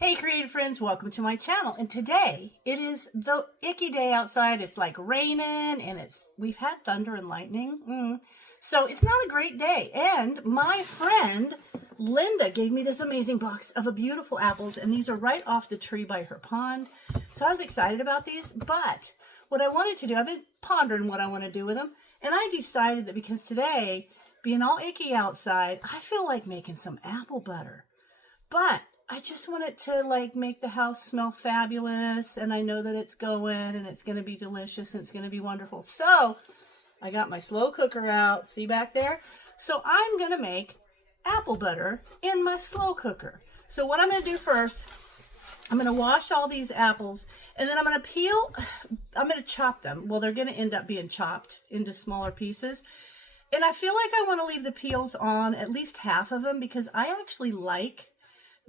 Hey creative friends, welcome to my channel. And today it is the icky day outside. It's like raining and we've had thunder and lightning. So it's not a great day. And my friend Linda gave me this amazing box of beautiful apples, and these are right off the tree by her pond. So I was excited about these, but what I wanted to do, I've been pondering what I want to do with them. And I decided that because today, being all icky outside, I feel like making some apple butter. But I just want it to like make the house smell fabulous, and I know that it's going and it's going to be delicious and it's going to be wonderful. So I got my slow cooker out, see back there? So I'm going to make apple butter in my slow cooker. So what I'm going to do first, I'm going to wash all these apples, and then I'm going to chop them. Well, they're going to end up being chopped into smaller pieces. And I feel like I want to leave the peels on, at least half of them, because I actually like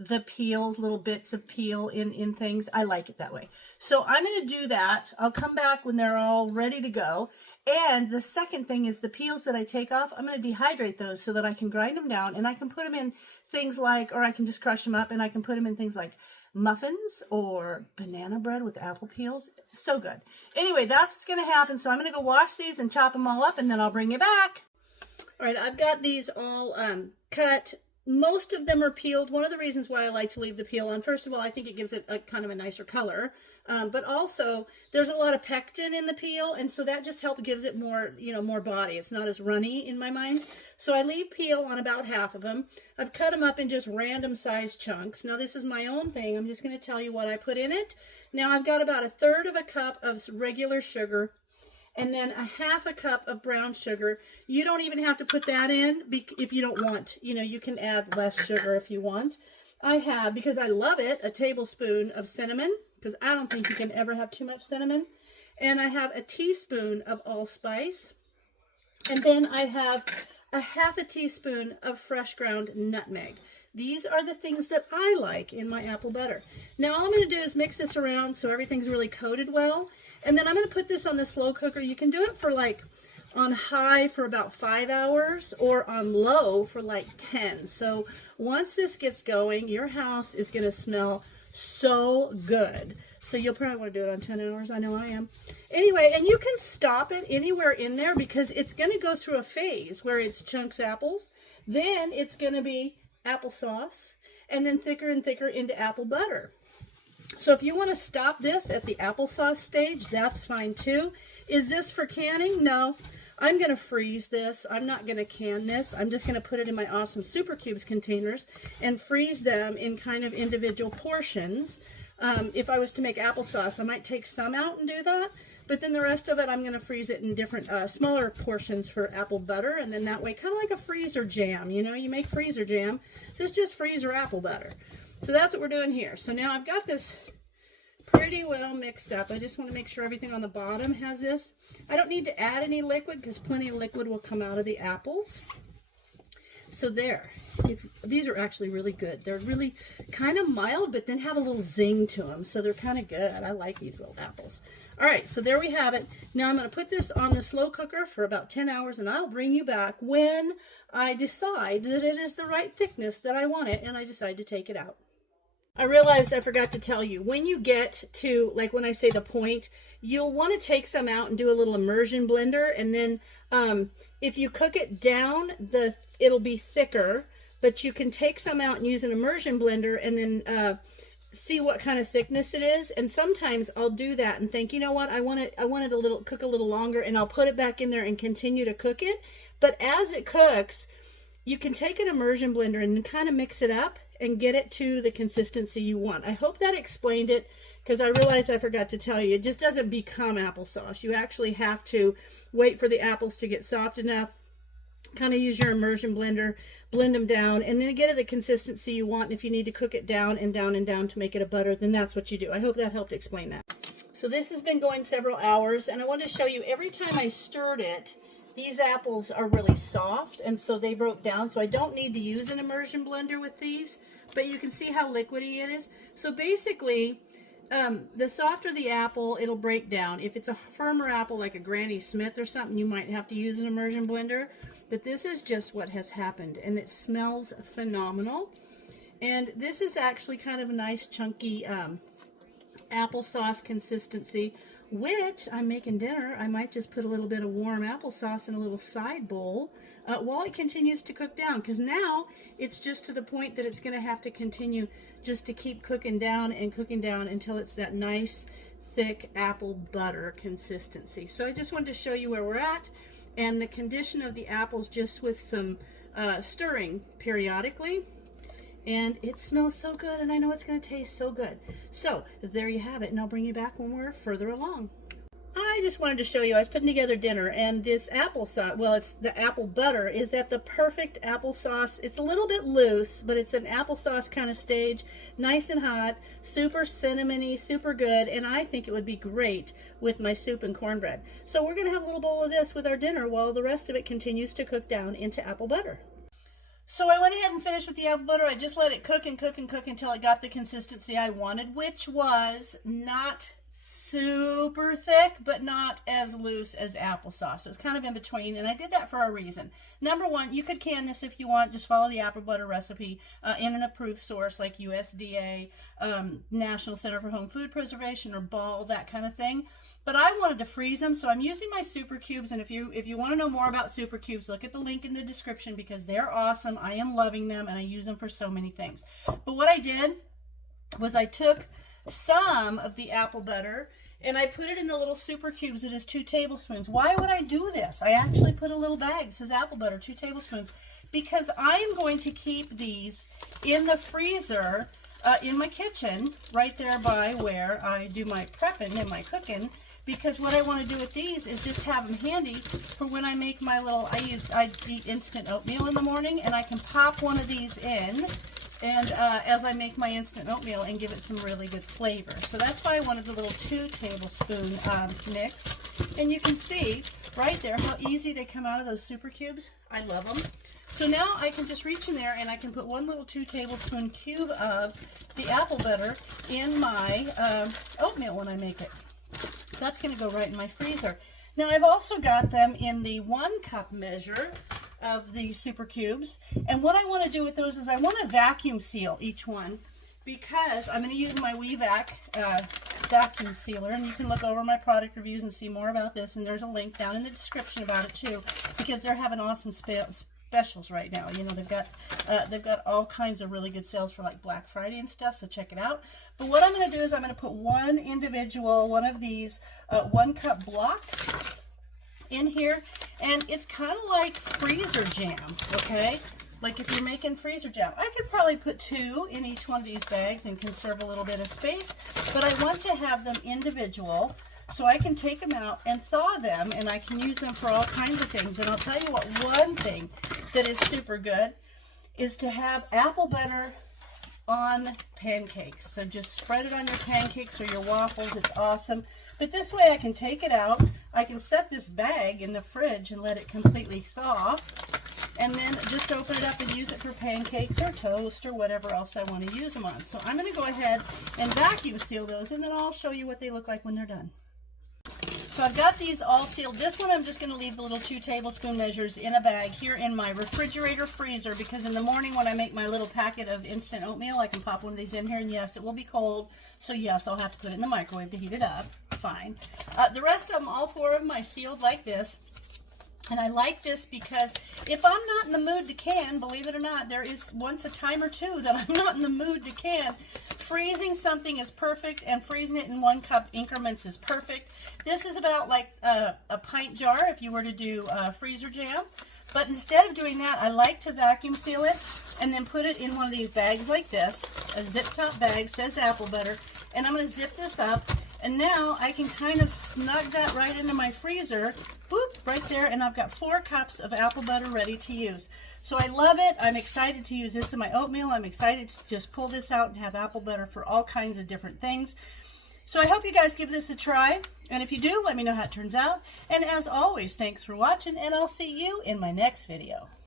the peels, little bits of peel in things. I like it that way. So I'm going to do that. I'll come back when they're all ready to go. And the second thing is the peels that I take off, I'm going to dehydrate those so that I can grind them down, and I can put them in things like, or I can just crush them up and I can put them in things like muffins or banana bread with apple peels. So good. Anyway, that's what's going to happen. So I'm going to go wash these and chop them all up, and then I'll bring you back. All right, I've got these all cut. Most of them are peeled. One of the reasons why I like to leave the peel on, first of all, I think it gives it a kind of a nicer color, but also there's a lot of pectin in the peel, and so that just gives it more, more body. It's not as runny in my mind. So I leave peel on about half of them. I've cut them up in just random sized chunks. Now this is my own thing. I'm just going to tell you what I put in it. Now I've got about 1/3 of a cup of regular sugar, and then 1/2 cup of brown sugar. You don't even have to put that in if you don't want. You can add less sugar if you want. I have, because I love it, a tablespoon of cinnamon, because I don't think you can ever have too much cinnamon. And I have a teaspoon of allspice. And then I have 1/2 teaspoon of fresh ground nutmeg. These are the things that I like in my apple butter. Now all I'm going to do is mix this around so everything's really coated well. And then I'm going to put this on the slow cooker. You can do it for like on high for about 5 hours or on low for like 10. So once this gets going, your house is going to smell so good. So you'll probably want to do it on 10 hours. I know I am. Anyway, and you can stop it anywhere in there because it's going to go through a phase where it's chunks apples. Then it's going to be applesauce, and then thicker and thicker into apple butter. So if you want to stop this at the applesauce stage, that's fine too. Is this for canning? No. I'm going to freeze this. I'm not going to can this. I'm just going to put it in my awesome Super Cubes containers and freeze them in kind of individual portions. If I was to make applesauce, I might take some out and do that. But then the rest of it, I'm going to freeze it in different smaller portions for apple butter. And then that way, kind of like a freezer jam. You make freezer jam. This is just freezer apple butter. So that's what we're doing here. So now I've got this pretty well mixed up. I just want to make sure everything on the bottom has this. I don't need to add any liquid because plenty of liquid will come out of the apples. So there. These are actually really good. They're really kind of mild, but then have a little zing to them. So they're kind of good. I like these little apples. All right, so there we have it. Now I'm going to put this on the slow cooker for about 10 hours, and I'll bring you back when I decide that it is the right thickness that I want it, and I decide to take it out. I realized I forgot to tell you, when you get to, like when I say the point, you'll want to take some out and do a little immersion blender, and then if you cook it down, it'll be thicker, but you can take some out and use an immersion blender and then see what kind of thickness it is. And sometimes I'll do that and think, you know what, I want it cook a little longer, and I'll put it back in there and continue to cook it. But as it cooks, you can take an immersion blender and kind of mix it up and get it to the consistency you want. I hope that explained it, because I realized I forgot to tell you, it just doesn't become applesauce. You actually have to wait for the apples to get soft enough, kind of use your immersion blender, blend them down, and then get it the consistency you want. And if you need to cook it down and down and down to make it a butter, then that's what you do. I hope that helped explain that. So this has been going several hours, and I want to show you every time I stirred it, these apples are really soft, and so they broke down. So I don't need to use an immersion blender with these, but you can see how liquidy it is. So basically, the softer the apple, it'll break down. If it's a firmer apple like a Granny Smith or something, you might have to use an immersion blender. But this is just what has happened, and it smells phenomenal. And this is actually kind of a nice chunky applesauce consistency, which I'm making dinner. I might just put a little bit of warm applesauce in a little side bowl while it continues to cook down, because now it's just to the point that it's going to have to continue just to keep cooking down until it's that nice thick apple butter consistency. So I just wanted to show you where we're at and the condition of the apples, just with some stirring periodically. And it smells so good, and I know it's going to taste so good. So there you have it, and I'll bring you back when we're further along. I just wanted to show you, I was putting together dinner, and this applesauce, well, it's the apple butter, is at the perfect applesauce. It's a little bit loose, but it's an applesauce kind of stage, nice and hot, super cinnamony, super good, and I think it would be great with my soup and cornbread. So we're going to have a little bowl of this with our dinner while the rest of it continues to cook down into apple butter. So I went ahead and finished with the apple butter. I just let it cook and cook and cook until it got the consistency I wanted, which was not super thick, but not as loose as applesauce. So it's kind of in between, and I did that for a reason. Number one, you could can this if you want. Just follow the apple butter recipe in an approved source like USDA, National Center for Home Food Preservation, or Ball, that kind of thing. But I wanted to freeze them, so I'm using my super cubes. And if you want to know more about super cubes, look at the link in the description, because they're awesome. I am loving them, and I use them for so many things. But what I did was I took some of the apple butter and I put it in the little super cubes. It is 2 tablespoons. Why would I do this? I actually put a little bag. This is apple butter, 2 tablespoons, because I am going to keep these in the freezer in my kitchen, right there by where I do my prepping and my cooking. Because what I want to do with these is just have them handy for when I make my little, I eat instant oatmeal in the morning, and I can pop one of these in, and as I make my instant oatmeal, and give it some really good flavor. So that's why I wanted the little 2 tablespoon mix. And you can see right there how easy they come out of those super cubes. I love them. So now I can just reach in there and I can put one little 2 tablespoon cube of the apple butter in my oatmeal when I make it. That's going to go right in my freezer. Now I've also got them in the 1 cup measure of the super cubes, and what I want to do with those is I want to vacuum seal each one, because I'm going to use my Wevac vacuum sealer, and you can look over my product reviews and see more about this, and there's a link down in the description about it too, because they're having awesome specials right now. You know, they've got all kinds of really good sales for like Black Friday and stuff, so check it out. But what I'm going to do is I'm going to put one of these 1 cup blocks in here, and it's kind of like freezer jam, okay? Like if you're making freezer jam. I could probably put 2 in each one of these bags and conserve a little bit of space, but I want to have them individual so I can take them out and thaw them, and I can use them for all kinds of things. And I'll tell you what, one thing that is super good is to have apple butter on pancakes. So just spread it on your pancakes or your waffles. It's awesome. But this way I can take it out. I can set this bag in the fridge and let it completely thaw, and then just open it up and use it for pancakes or toast or whatever else I want to use them on. So I'm going to go ahead and vacuum seal those, and then I'll show you what they look like when they're done. So I've got these all sealed. This one I'm just going to leave the little 2 tablespoon measures in a bag here in my refrigerator freezer, because in the morning when I make my little packet of instant oatmeal, I can pop one of these in here, and yes, it will be cold. So yes, I'll have to put it in the microwave to heat it up. Fine. The rest of them, all 4 of them, I sealed like this. And I like this because if I'm not in the mood to can, believe it or not, there is once a time or two that I'm not in the mood to can. Freezing something is perfect, and freezing it in 1 cup increments is perfect. This is about like a pint jar if you were to do freezer jam. But instead of doing that, I like to vacuum seal it and then put it in one of these bags like this. A zip top bag, says apple butter. And I'm going to zip this up. And now I can kind of snug that right into my freezer, boop, right there, and I've got 4 cups of apple butter ready to use. So I love it. I'm excited to use this in my oatmeal. I'm excited to just pull this out and have apple butter for all kinds of different things. So I hope you guys give this a try, and if you do, let me know how it turns out. And as always, thanks for watching, and I'll see you in my next video.